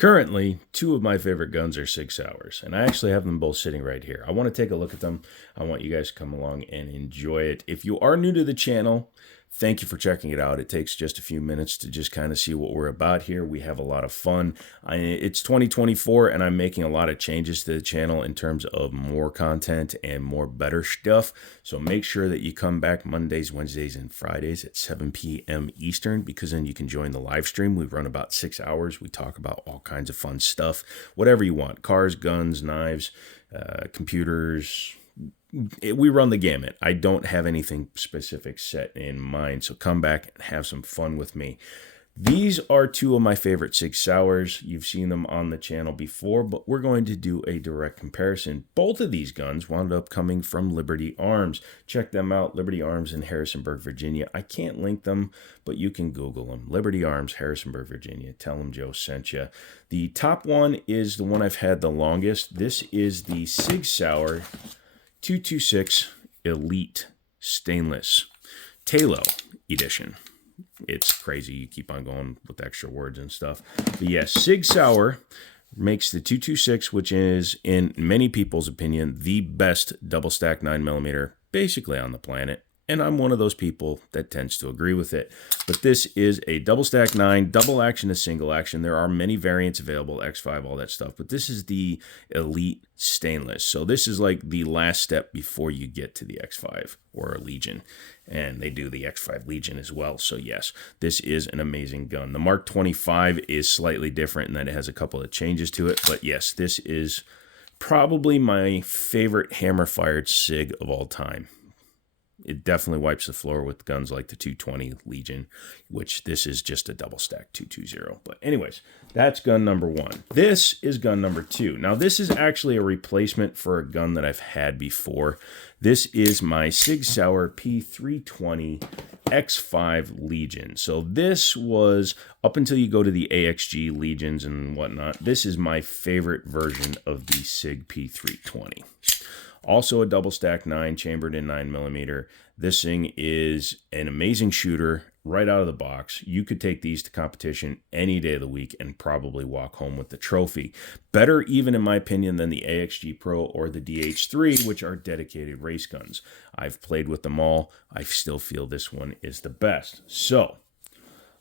Currently, two of my favorite guns are Sig Sauers, and I actually have them both sitting right here. I want to take a look at them. I want you guys to come along and enjoy it. If you are new to the channel, thank you for checking it out. It takes just a few minutes to just kind of see what we're about here. We have a lot of fun. It's 2024, and I'm making a lot of changes to the channel in terms of more content and more better stuff. So make sure that you come back Mondays, Wednesdays, and Fridays at 7 p.m. Eastern, because then you can join the live stream. We run about 6 hours. We talk about all kinds of fun stuff, whatever you want: cars, guns, knives, computers. We run the gamut. I don't have anything specific set in mind, so come back and have some fun with me. These are two of my favorite Sig Sauers. You've seen them on the channel before, but we're going to do a direct comparison. Both of these guns wound up coming from Liberty Arms. Check them out, Liberty Arms in Harrisonburg, Virginia. I can't link them, but you can Google them. Liberty Arms, Harrisonburg, Virginia. Tell them Joe sent you. The top one is the one I've had the longest. This is the Sig Sauer 226 Elite Stainless Talo Edition. It's crazy. You keep on going with extra words and stuff. But yes, Sig Sauer makes the 226, which is, in many people's opinion, the best double stack 9mm basically on the planet. And I'm one of those people that tends to agree with it. But this is a double stack 9, double action to single action. There are many variants available, X5, all that stuff. But this is the Elite Stainless. So this is like the last step before you get to the X5 or a Legion. And they do the X5 Legion as well. So yes, this is an amazing gun. The Mark 25 is slightly different in that it has a couple of changes to it. But yes, this is probably my favorite hammer-fired SIG of all time. It definitely wipes the floor with guns like the 220 Legion, which this is just a double stack 220. But anyways, that's gun number one. This is gun number two. Now, this is actually a replacement for a gun that I've had before. This is my Sig Sauer P320 X5 Legion. So this was, up until you go to the AXG Legions and whatnot, this is my favorite version of the Sig P320. Also a double stack 9, chambered in 9mm. This thing is an amazing shooter right out of the box. You could take these to competition any day of the week and probably walk home with the trophy. Better even, in my opinion, than the AXG Pro or the DH3, which are dedicated race guns. I've played with them all. I still feel this one is the best. So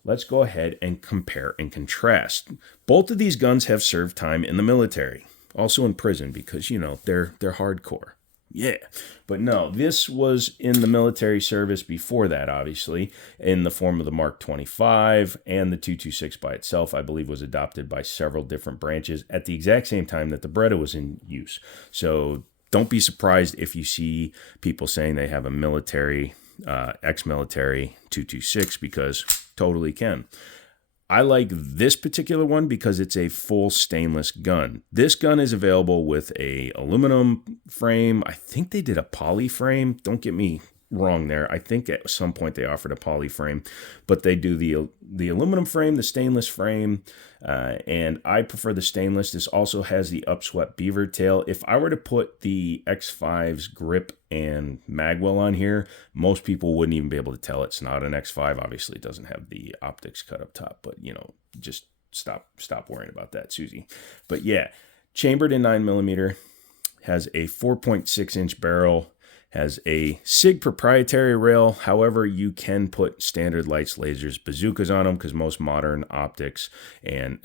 let's go ahead and compare and contrast. Both of these guns have served time in the military. Also in prison, because, you know, they're hardcore. Yeah. But no, this was in the military service before that, obviously, in the form of the Mark 25, and the 226 by itself, I believe, was adopted by several different branches at the exact same time that the Beretta was in use. So don't be surprised if you see people saying they have a military, ex-military 226, because totally can. I like this particular one because it's a full stainless gun. This gun is available with a aluminum frame. I think they did a poly frame. Don't get me wrong there. I think at some point they offered a poly frame, but they do the aluminum frame, the stainless frame, and I prefer the stainless. This also has the upswept beaver tail. If I were to put the X5's grip and magwell on here, most people wouldn't even be able to tell it's not an X5. Obviously, it doesn't have the optics cut up top, but, you know, just stop worrying about that, Susie. But yeah, chambered in 9mm, has a 4.6-inch barrel, has a SIG proprietary rail. However, you can put standard lights, lasers, bazookas on them, because most modern optics and,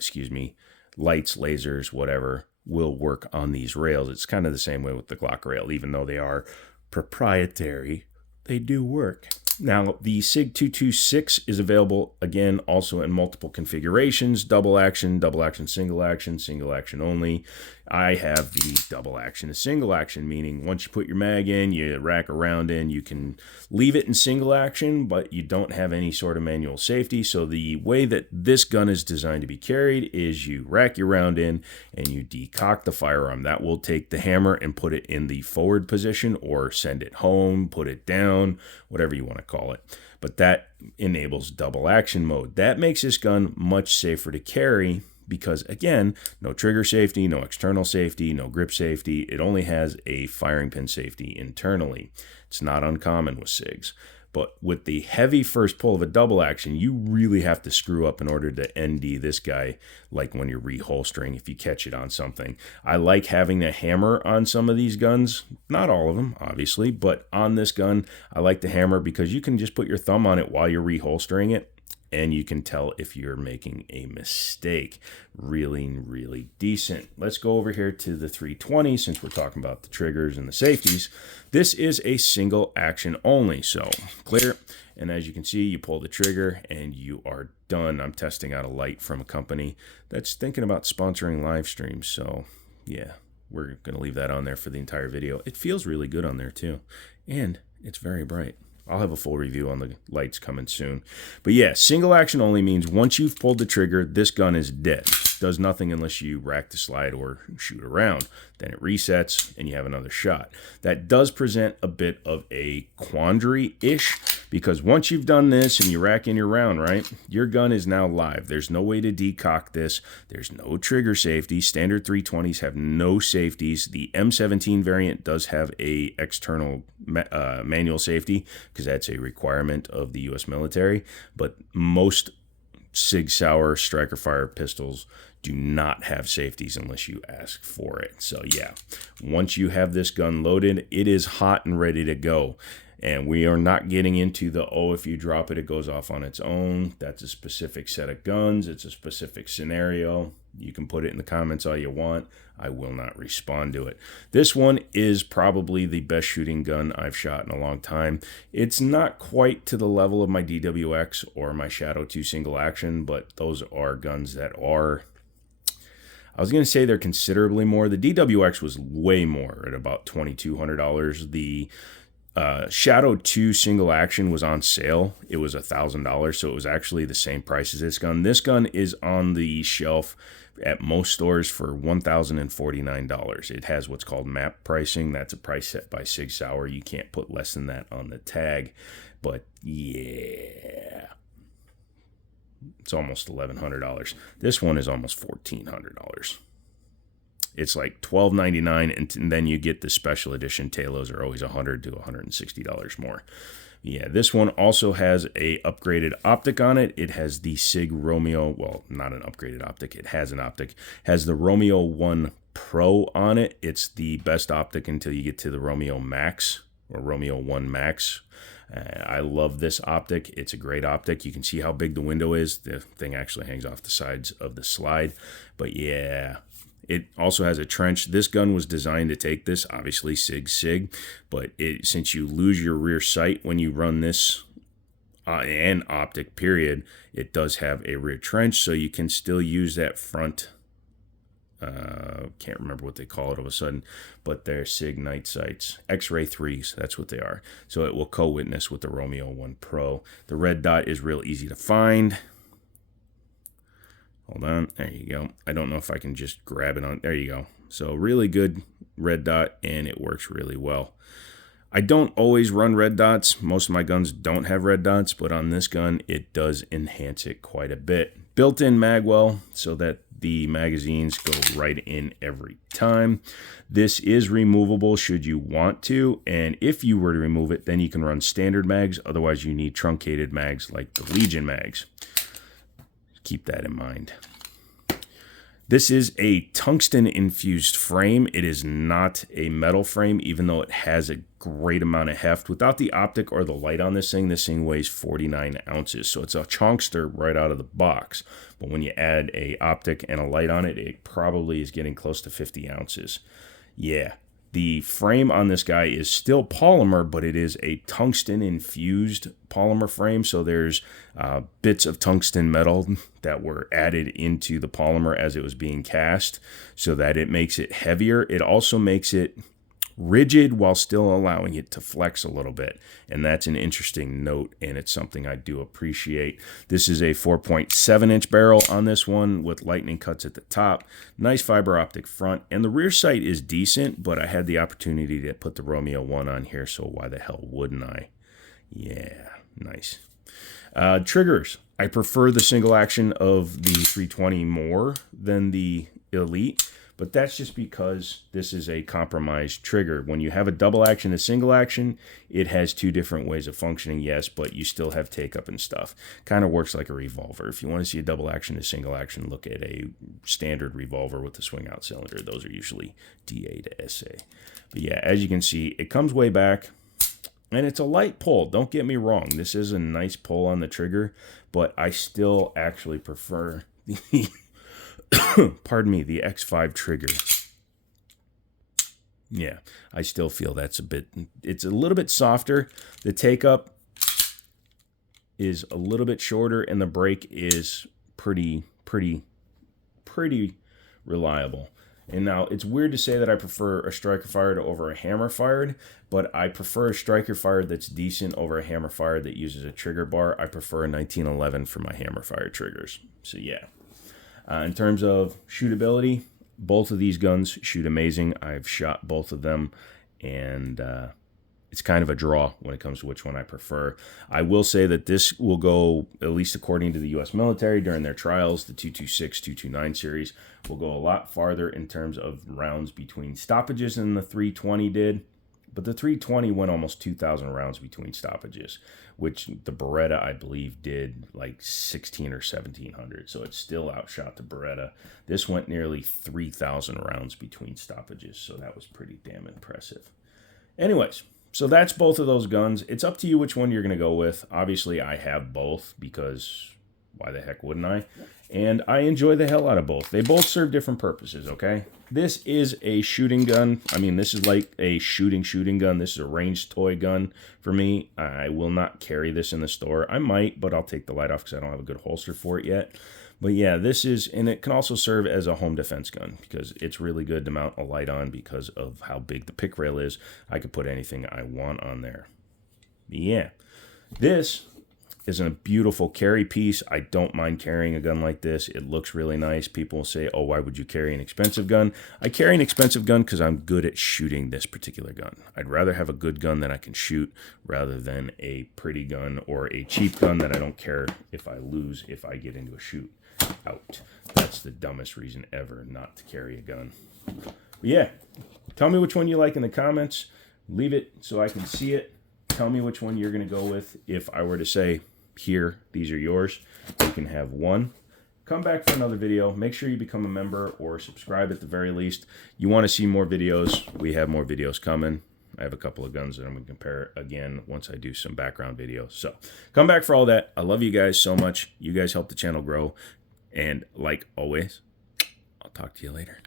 lights, lasers, whatever, will work on these rails. It's kind of the same way with the Glock rail. Even though they are proprietary, they do work. Now, the SIG 226 is available, again, also in multiple configurations: double action, single action only. I have the double action to single action, meaning once you put your mag in, you rack a round in, you can leave it in single action, but you don't have any sort of manual safety. So the way that this gun is designed to be carried is you rack your round in and you decock the firearm. That will take the hammer and put it in the forward position, or send it home, put it down, whatever you want to call it. But that enables double action mode. That makes this gun much safer to carry, because, again, no trigger safety, no external safety, no grip safety. It only has a firing pin safety internally. It's not uncommon with SIGs. But with the heavy first pull of a double action, you really have to screw up in order to ND this guy, like when you're reholstering, if you catch it on something. I like having a hammer on some of these guns, not all of them, obviously, but on this gun, I like the hammer because you can just put your thumb on it while you're reholstering it, and you can tell if you're making a mistake. Really, really decent. Let's go over here to the 320 since we're talking about the triggers and the safeties. This is a single action only, so clear. And as you can see, you pull the trigger and you are done. I'm testing out a light from a company that's thinking about sponsoring live streams. So yeah, we're going to leave that on there for the entire video. It feels really good on there too. And it's very bright. I'll have a full review on the lights coming soon. But yeah, single action only means once you've pulled the trigger, this gun is dead. Does nothing unless you rack the slide or shoot around. Then it resets and you have another shot. That does present a bit of a quandary-ish, because once you've done this and you rack in your round, right, your gun is now live. There's no way to decock this. There's no trigger safety. Standard 320s have no safeties. The M17 variant does have a external manual safety because that's a requirement of the U.S. military, but most Sig Sauer striker fire pistols do not have safeties unless you ask for it. So yeah, once you have this gun loaded, it is hot and ready to go. And we are not getting into the, oh, if you drop it, it goes off on its own. That's a specific set of guns. It's a specific scenario. You can put it in the comments all you want. I will not respond to it. This one is probably the best shooting gun I've shot in a long time. It's not quite to the level of my DWX or my Shadow 2 single action, but those are guns that are, I was going to say they're considerably more. The DWX was way more at about $2,200. The Shadow 2 single action was on sale. It was $1,000, so it was actually the same price as this gun. This gun is on the shelf at most stores for $1,049. It has what's called map pricing. That's a price set by Sig Sauer. You can't put less than that on the tag. But yeah, it's almost $1,100. This one is almost $1,400. It's like $12.99, and then you get the special edition. Talos are always $100 to $160 more. Yeah, this one also has a upgraded optic on it. It has the Sig Romeo, well, not an upgraded optic. It has an optic. Has the Romeo 1 Pro on it. It's the best optic until you get to the Romeo Max or Romeo 1 Max. I love this optic. It's a great optic. You can see how big the window is. The thing actually hangs off the sides of the slide. But yeah, it also has a trench. This gun was designed to take this, obviously Sig, but since you lose your rear sight when you run this and optic period, it does have a rear trench, so you can still use that front, can't remember what they call it all of a sudden, but they're Sig night sights, X-ray 3s, that's what they are. So it will co-witness with the Romeo 1 Pro. The red dot is real easy to find. Hold on, there you go. I don't know if I can just grab it on, there you go. So really good red dot, and it works really well. I don't always run red dots. Most of my guns don't have red dots, but on this gun, it does enhance it quite a bit. Built-in magwell, so that the magazines go right in every time. This is removable should you want to, and if you were to remove it, then you can run standard mags. Otherwise, you need truncated mags like the Legion mags. Keep that in mind. This is a tungsten infused frame. It is not a metal frame, even though it has a great amount of heft. Without the optic or the light on this thing weighs 49 ounces. So it's a chunkster right out of the box. But when you add a optic and a light on it, it probably is getting close to 50 ounces. Yeah. The frame on this guy is still polymer, but it is a tungsten-infused polymer frame. So there's bits of tungsten metal that were added into the polymer as it was being cast so that it makes it heavier. It also makes it rigid while still allowing it to flex a little bit. And that's an interesting note, and it's something I do appreciate. This is a 4.7-inch barrel on this one with lightning cuts at the top. Nice fiber optic front, and the rear sight is decent, but I had the opportunity to put the Romeo 1 on here, so why the hell wouldn't I? Yeah, nice. Triggers. I prefer the single action of the 320 more than the Elite, but that's just because this is a compromised trigger. When you have a double action and a single action, it has two different ways of functioning, yes, but you still have take up and stuff. Kind of works like a revolver. If you want to see a double action and a single action, look at a standard revolver with a swing out cylinder. Those are usually DA to SA. But yeah, as you can see, it comes way back. And it's a light pull, don't get me wrong. This is a nice pull on the trigger, but I still actually prefer the pardon me, the X5 trigger. Yeah, I still feel that's it's a little bit softer. The take up is a little bit shorter, and the brake is pretty reliable. And now it's weird to say that I prefer a striker fired over a hammer fired, but I prefer a striker fired that's decent over a hammer fired that uses a trigger bar. I prefer a 1911 for my hammer fired triggers. So yeah. In terms of shootability, both of these guns shoot amazing. I've shot both of them, and it's kind of a draw when it comes to which one I prefer. I will say that this will go, at least according to the U.S. military during their trials, the 226, 229 series will go a lot farther in terms of rounds between stoppages than the 320 did. But the 320 went almost 2,000 rounds between stoppages, which the Beretta, I believe, did like 1,600 or 1,700. So it still outshot the Beretta. This went nearly 3,000 rounds between stoppages. So that was pretty damn impressive. Anyways, so that's both of those guns. It's up to you which one you're going to go with. Obviously, I have both because why the heck wouldn't I? And I enjoy the hell out of both. They both serve different purposes, okay? This is a shooting gun. I mean, this is like a shooting gun. This is a ranged toy gun for me. I will not carry this in the store. I might, but I'll take the light off because I don't have a good holster for it yet. But yeah, this is, and it can also serve as a home defense gun because it's really good to mount a light on because of how big the pick rail is. I could put anything I want on there. Yeah, this is a beautiful carry piece. I don't mind carrying a gun like this. It looks really nice. People will say, oh, why would you carry an expensive gun? I carry an expensive gun because I'm good at shooting this particular gun. I'd rather have a good gun that I can shoot rather than a pretty gun or a cheap gun that I don't care if I lose if I get into a shoot out. That's the dumbest reason ever not to carry a gun. But yeah, tell me which one you like in the comments. Leave it so I can see it. Tell me which one you're going to go with. If I were to say, here, these are yours, you can have one. Come back for another video. Make sure you become a member or subscribe at the very least. You want to see more videos, we have more videos coming. I have a couple of guns that I'm going to compare again once I do some background videos. So come back for all that. I love you guys so much. You guys help the channel grow. And like always, I'll talk to you later.